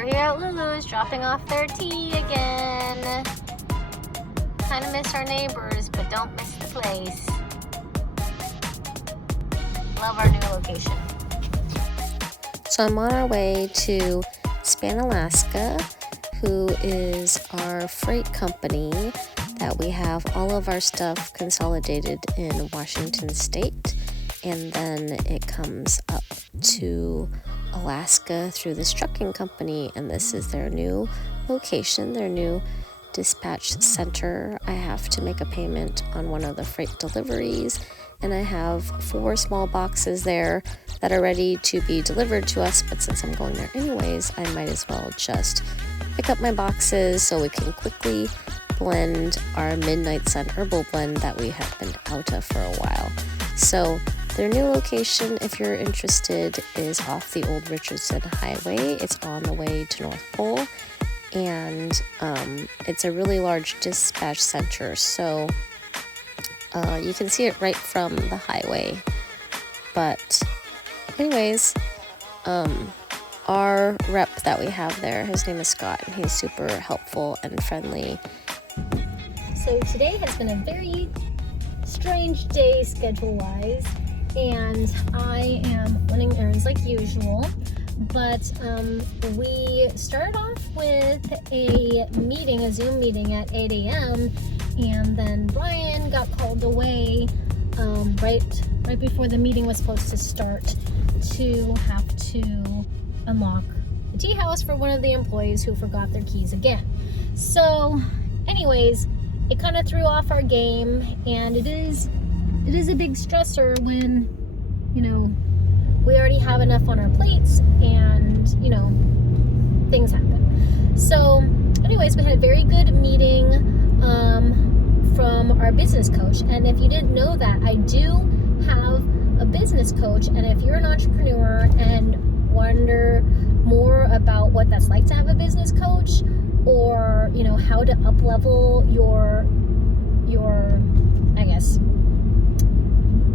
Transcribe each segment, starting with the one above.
We're here at Lulu's dropping off their tea again. Kind of miss our neighbors, but don't miss the place. Love our new location. So I'm on our way to Span Alaska, who is our freight company that we have all of our stuff consolidated in Washington State, and then it comes up to Alaska through this trucking company, and this is their new location, their new dispatch center. I have to make a payment on one of the freight deliveries, and I have 4 small boxes there that are ready to be delivered to us, but since I'm going there anyways, I might as well just pick up my boxes so we can quickly blend our Midnight Sun herbal blend that we have been out of for a while. So their new location, if you're interested, is off the old Richardson Highway. It's on the way to North Pole, and it's a really large dispatch center, so you can see it right from the highway. But anyways, our rep that we have there, his name is Scott, and he's super helpful and friendly. So today has been a very strange day schedule-wise, and I am running errands like usual, but we started off with a Zoom meeting at 8 a.m., and then Brian got called away right before the meeting was supposed to start to have to unlock the tea house for one of the employees who forgot their keys again. So anyways, it kind of threw off our game, and it is a big stressor when, we already have enough on our plates and, things happen. So anyways, we had a very good meeting from our business coach. And if you didn't know that, I do have a business coach. And if you're an entrepreneur and wonder more about what that's like to have a business coach, or how to up level your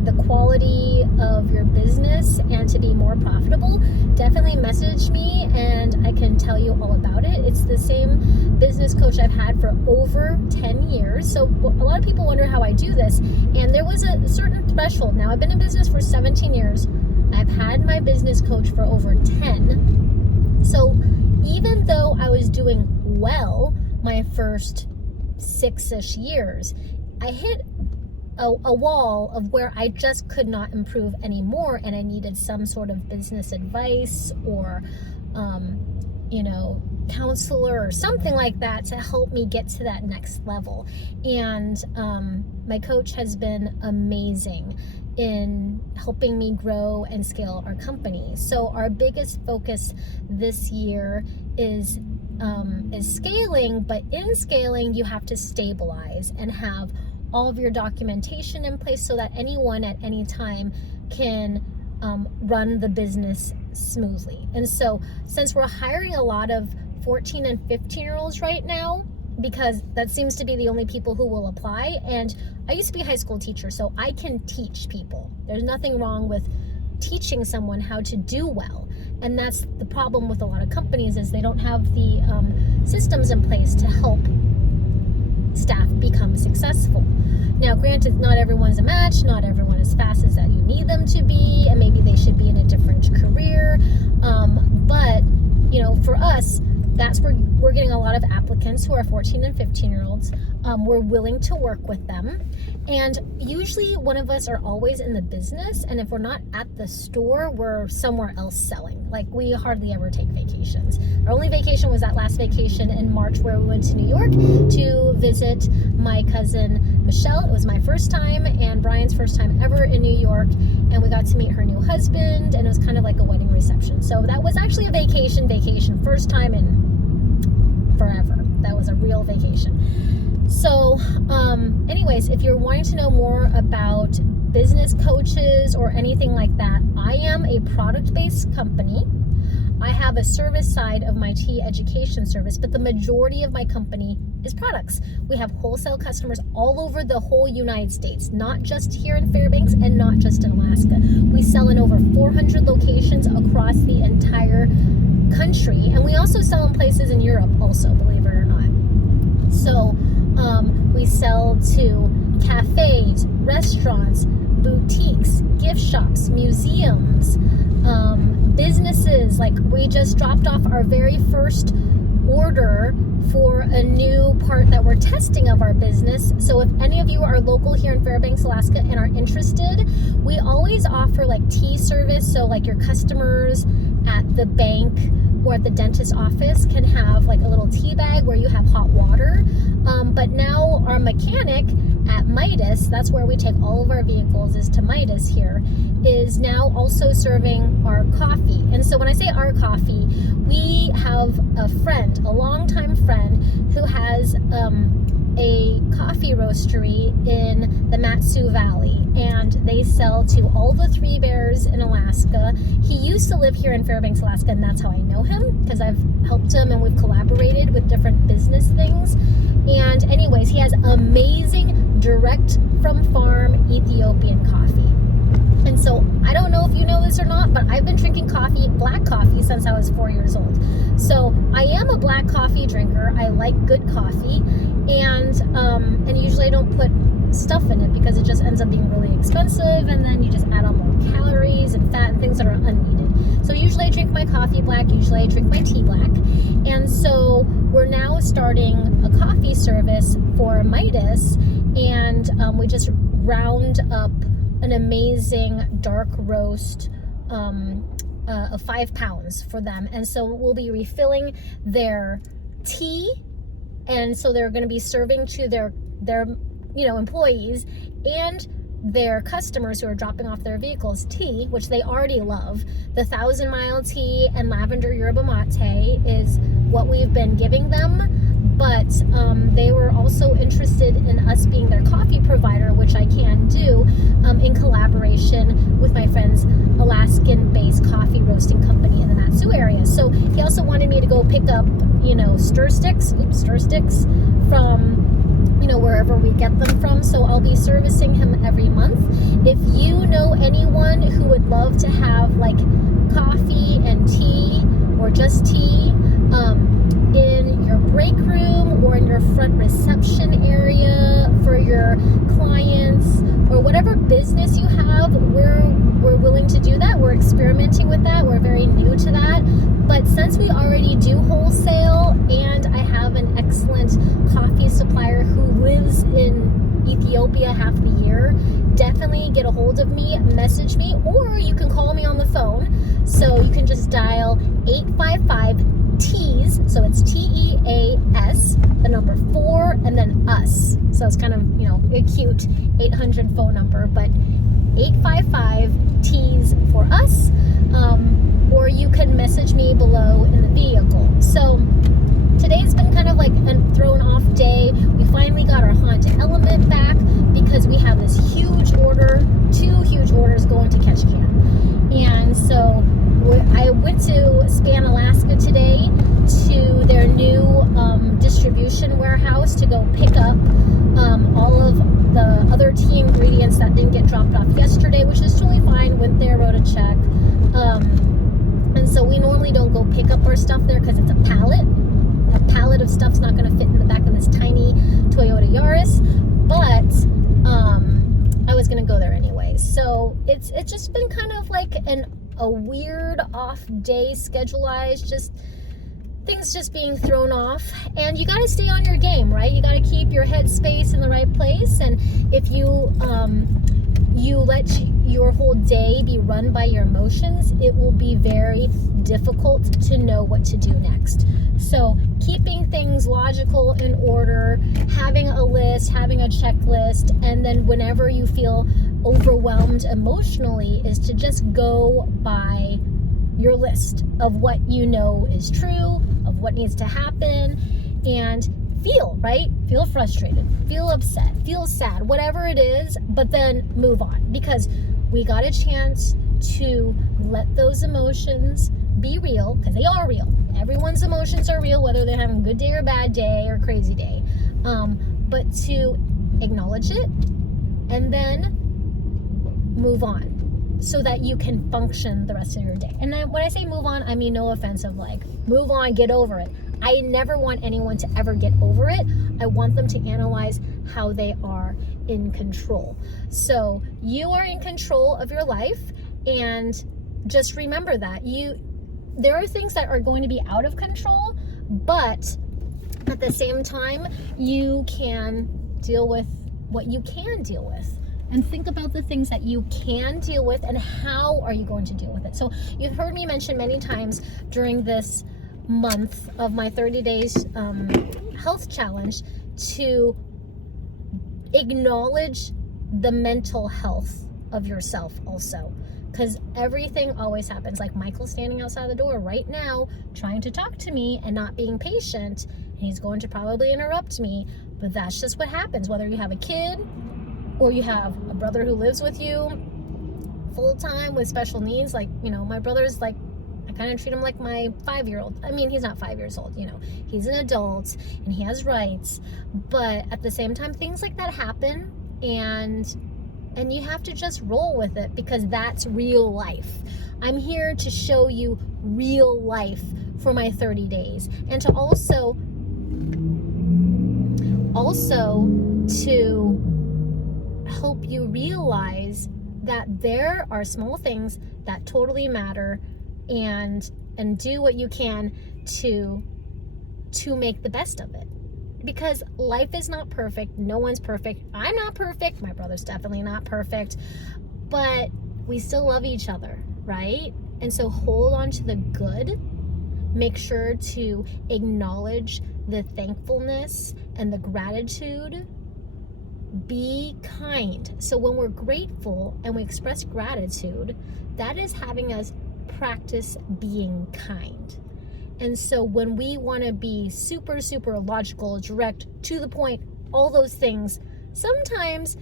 the quality of your business and to be more profitable, definitely message me and I can tell you all about it. It's the same business coach I've had for over 10 years. So a lot of people wonder how I do this, and there was a certain threshold. Now, I've been in business for 17 years. I've had my business coach for over 10. So even though I was doing well my first 6-ish years, I hit a wall of where I just could not improve anymore, and I needed some sort of business advice or counselor or something like that to help me get to that next level. And my coach has been amazing in helping me grow and scale our company. So our biggest focus this year is scaling, but in scaling you have to stabilize and have all of your documentation in place so that anyone at any time can run the business smoothly. And so since we're hiring a lot of 14 and 15-year-olds right now, because that seems to be the only people who will apply, and I used to be a high school teacher, so I can teach people. There's nothing wrong with teaching someone how to do well. And that's the problem with a lot of companies, is they don't have the systems in place to help staff become successful. Now, granted, not everyone's a match, not everyone is fast as that you need them to be, and maybe they should be in a different career. But for us, that's where we're getting a lot of applicants who are 14 and 15-year-olds. We're willing to work with them. And usually one of us are always in the business, and if we're not at the store, we're somewhere else selling. Like, we hardly ever take vacations. Our only vacation was that last vacation in March where we went to New York to visit my cousin Michelle. It was my first time and Brian's first time ever in New York, and we got to meet her new husband, and it was kind of like a wedding reception. So that was actually a vacation, first time in forever. That was a real vacation. So anyways, if you're wanting to know more about business coaches or anything like that, I am a product-based company. I have a service side of my tea education service, but the majority of my company is products. We have wholesale customers all over the whole United States, not just here in Fairbanks and not just in Alaska. We sell in over 400 locations across the entire country, and we also sell in places in Europe also, believe it or not. So we sell to cafes, restaurants, boutiques, gift shops, museums, businesses. Like, we just dropped off our very first order for a new part that we're testing of our business. So if any of you are local here in Fairbanks, Alaska, and are interested, we always offer like tea service. So like your customers at the bank or at the dentist office can have like a little tea bag where you have hot water. But now our mechanic at Midas, that's where we take all of our vehicles, is to Midas here, is now also serving our coffee. And so when I say our coffee, we have a friend, a longtime friend, who has a coffee roastery in the Matsu Valley, and they sell to all the Three Bears in Alaska. He used to live here in Fairbanks, Alaska, and that's how I know him, because I've helped him and we've collaborated with different business things. And anyways, he has amazing direct from farm Ethiopian coffee. And so I don't know if you know this or not, but I've been drinking coffee, black coffee, since I was 4 years old. So I am a black coffee drinker. I like good coffee, and usually I don't put stuff in it because it just ends up being really expensive, and then you just add on more calories and fat and things that are unneeded. So usually I drink my coffee black, usually I drink my tea black. And so we're now starting a coffee service for Midas, and we just round up an amazing dark roast of 5 pounds for them. And so we'll be refilling their tea, and so they're going to be serving to their employees and their customers who are dropping off their vehicles tea, which they already love. The 1,000 Mile tea and lavender yerba mate is what we've been giving them. But they were also interested in us being their coffee provider, which I can do in collaboration with my friend's Alaskan-based coffee roasting company in the Matsu area. So he also wanted me to go pick up, stir sticks from, wherever we get them from. So I'll be servicing him every month. If you know anyone who would love to have like coffee and tea, or just tea, in your break room or in your front reception area for your clients, or whatever business you have, we're willing to do that. We're experimenting with that. We're very new to that. But since we already do wholesale, and I have an excellent coffee supplier who lives in Ethiopia half the year, definitely get a hold of me, message me, or you can call me on the phone. So you can just dial 855-TEAS, so it's TEAS, the number 4, and then us. So it's kind of, a cute 800 phone number, but 855-TEAS for us, or you can message me below in the vehicle. So today's been kind of like a thrown off day. We finally got our haunted element back because we have this huge order, 2 huge orders going to Ketchikan. And so I went to Span, Alaska today to their new distribution warehouse to go pick up all of the other tea ingredients that didn't get dropped off yesterday, which is totally fine. Went there, wrote a check. And so we normally don't go pick up our stuff there because it's a pallet. A pallet of stuff's not going to fit in the back of this tiny Toyota Yaris. But I was going to go there anyway. So it's just been kind of like a weird off day schedule-wise, just things just being thrown off. And you got to stay on your game, right? You got to keep your headspace in the right place. And if you let your whole day be run by your emotions, it will be very difficult to know what to do next. So keeping things logical in order, having a list, having a checklist, and then whenever you feel overwhelmed emotionally, is to just go by your list of what you know is true, of what needs to happen, and feel, right? Feel frustrated, feel upset, feel sad, whatever it is, but then move on, because we got a chance to let those emotions be real, because they are real. Everyone's emotions are real, whether they're having a good day or a bad day or crazy day. But to acknowledge it and then move on. so that you can function the rest of your day. And then when I say move on, I mean no offensive, like move on, get over it. I never want anyone to ever get over it. I want them to analyze how they are in control. So you are in control of your life, and just remember that there are things that are going to be out of control, but at the same time, you can deal with what you can deal with. And think about the things that you can deal with and how are you going to deal with it. So you've heard me mention many times during this month of my 30 days health challenge to acknowledge the mental health of yourself also. Because everything always happens. Like Michael's standing outside the door right now trying to talk to me and not being patient. And he's going to probably interrupt me. But that's just what happens. Whether you have a kid or you have a brother who lives with you full time with special needs. Like, my brother's like, I kind of treat him like my 5-year-old. I mean, he's not 5 years old, he's an adult and he has rights. But at the same time, things like that happen, and you have to just roll with it, because that's real life. I'm here to show you real life for my 30 days, and to also to help you realize that there are small things that totally matter, and do what you can to make the best of it. Because life is not perfect. No one's perfect. I'm not perfect. My brother's definitely not perfect. But we still love each other, right? And so hold on to the good. Make sure to acknowledge the thankfulness and the gratitude. Be kind. So when we're grateful and we express gratitude, that is having us practice being kind. And so when we want to be super, super logical, direct, to the point, all those things, sometimes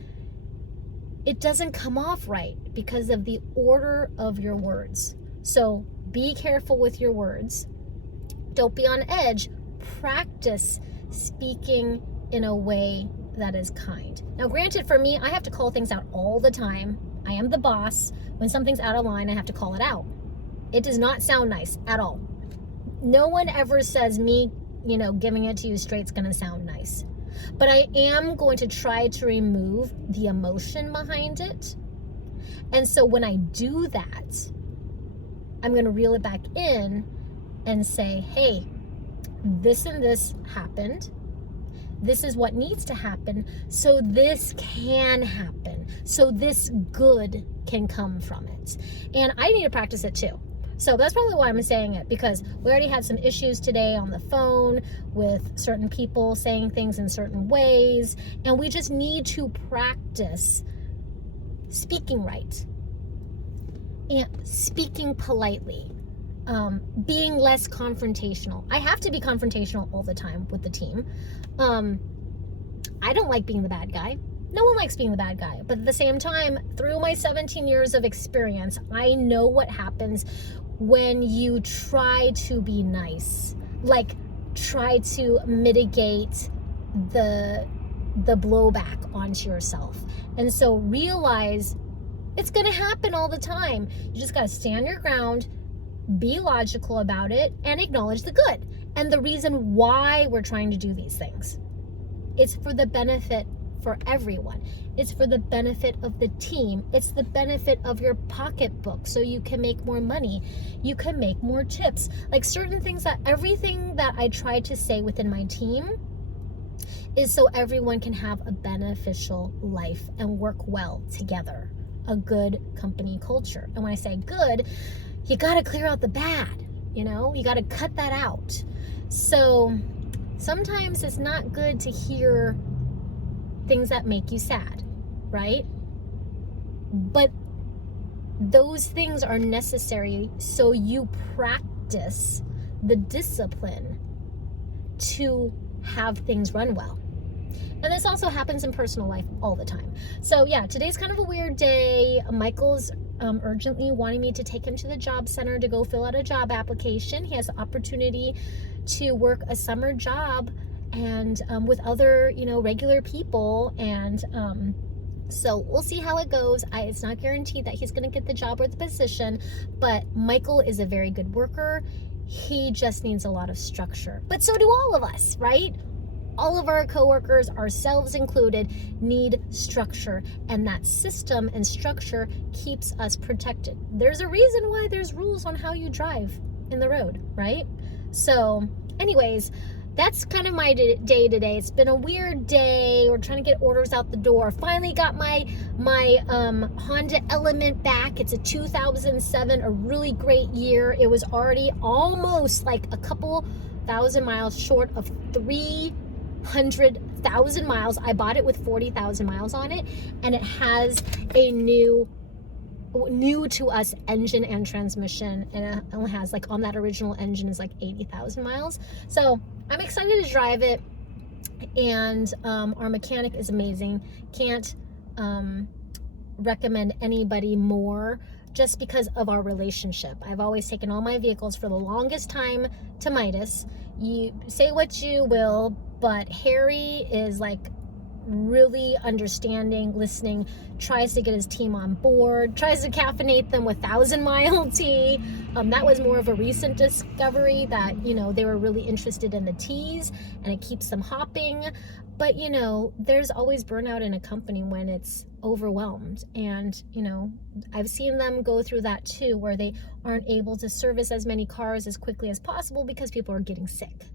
it doesn't come off right because of the order of your words. So be careful with your words. Don't be on edge. Practice speaking in a way that is kind. Now, granted, for me, I have to call things out all the time. I am the boss. When something's out of line, I have to call it out. It does not sound nice at all. No one ever says me, giving it to you straight is going to sound nice. But I am going to try to remove the emotion behind it. And so when I do that, I'm going to reel it back in and say, hey, this and this happened. This is what needs to happen. So this can happen. So this good can come from it. And I need to practice it too. So that's probably why I'm saying it, because we already had some issues today on the phone with certain people saying things in certain ways, and we just need to practice speaking right and speaking politely, being less confrontational. I have to be confrontational all the time with the team. I don't like being the bad guy. No one likes being the bad guy. But at the same time, through my 17 years of experience, I know what happens when you try to be nice, like try to mitigate the blowback onto yourself. And so realize it's going to happen all the time. You just got to stand your ground, be logical about it, and acknowledge the good and the reason why we're trying to do these things. It's for the benefit for everyone. It's for the benefit of the team. It's the benefit of your pocketbook, so you can make more money. You can make more tips. Like certain things, everything that I try to say within my team is so everyone can have a beneficial life and work well together. A good company culture. And when I say good, you got to clear out the bad. You got to cut that out. So sometimes it's not good to hear things that make you sad, right? But those things are necessary so you practice the discipline to have things run well. And this also happens in personal life all the time. So yeah, today's kind of a weird day. Michael's urgently wanting me to take him to the job center to go fill out a job application. He has the opportunity to work a summer job and with other, regular people. And So we'll see how it goes. It's not guaranteed that he's going to get the job or the position, but Michael is a very good worker. He just needs a lot of structure. But so do all of us, right? All of our coworkers, ourselves included, need structure, and that system and structure keeps us protected. There's a reason why there's rules on how you drive in the road, right? So anyways, that's kind of my day today. It's been a weird day. We're trying to get orders out the door. Finally got my Honda Element back. It's a 2007, a really great year. It was already almost like a couple thousand miles short of 300,000 miles. I bought it with 40,000 miles on it, and it has a new to us engine and transmission, and it only has, like, on that original engine is like 80,000 miles. So I'm excited to drive it, and our mechanic is amazing. Can't recommend anybody more, just because of our relationship. I've always taken all my vehicles for the longest time to Midas. You say what you will, but Harry is like really understanding, listening, tries to get his team on board, tries to caffeinate them with 1,000-mile tea. That was more of a recent discovery that, they were really interested in the teas, and it keeps them hopping. But, there's always burnout in a company when it's overwhelmed. And, I've seen them go through that too, where they aren't able to service as many cars as quickly as possible because people are getting sick.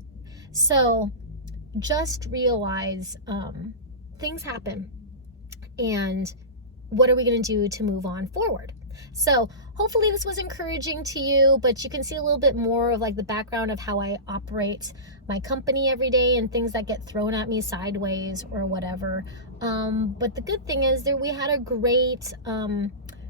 So just realize, things happen, and what are we going to do to move on forward? So hopefully this was encouraging to you, but you can see a little bit more of like the background of how I operate my company every day and things that get thrown at me sideways or whatever. But the good thing is that we had a great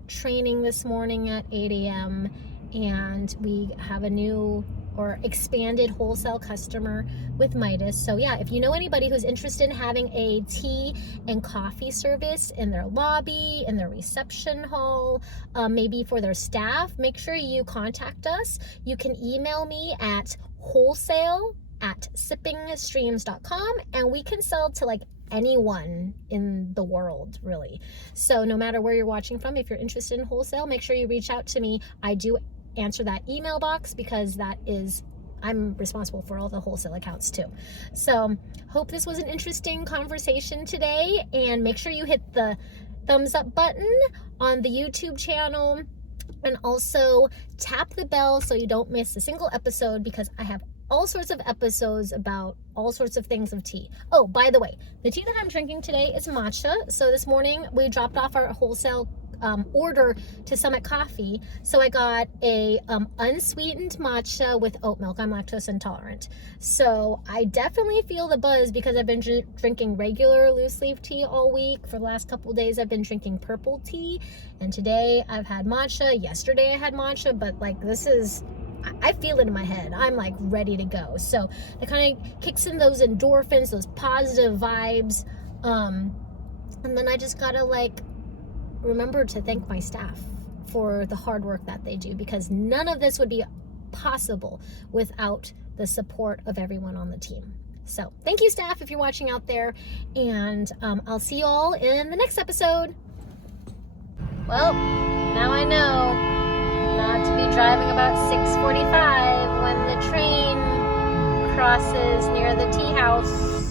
training this morning at 8 a.m. and we have a new or expanded wholesale customer with Midas. So yeah, if you know anybody who's interested in having a tea and coffee service in their lobby, in their reception hall, maybe for their staff, make sure you contact us. You can email me at wholesale@sippingstreams.com, and we can sell to like anyone in the world, really. So no matter where you're watching from, if you're interested in wholesale, make sure you reach out to me. I do answer that email box because I'm responsible for all the wholesale accounts too. So hope this was an interesting conversation today, and make sure you hit the thumbs up button on the YouTube channel, and also tap the bell so you don't miss a single episode, because I have all sorts of episodes about all sorts of things of tea. Oh, by the way, the tea that I'm drinking today is matcha. So this morning we dropped off our wholesale order to Summit Coffee, so I got a unsweetened matcha with oat milk. I'm lactose intolerant, so I definitely feel the buzz because I've been drinking regular loose leaf tea all week. For the last couple of days I've been drinking purple tea, and today I've had matcha. Yesterday I had matcha, but like I feel it in my head. I'm like ready to go. So it kind of kicks in those endorphins, those positive vibes, and then I just gotta remember to thank my staff for the hard work that they do, because none of this would be possible without the support of everyone on the team. So thank you, staff, if you're watching out there, and I'll see you all in the next episode. Well, now I know not to be driving about 6:45 when the train crosses near the tea house.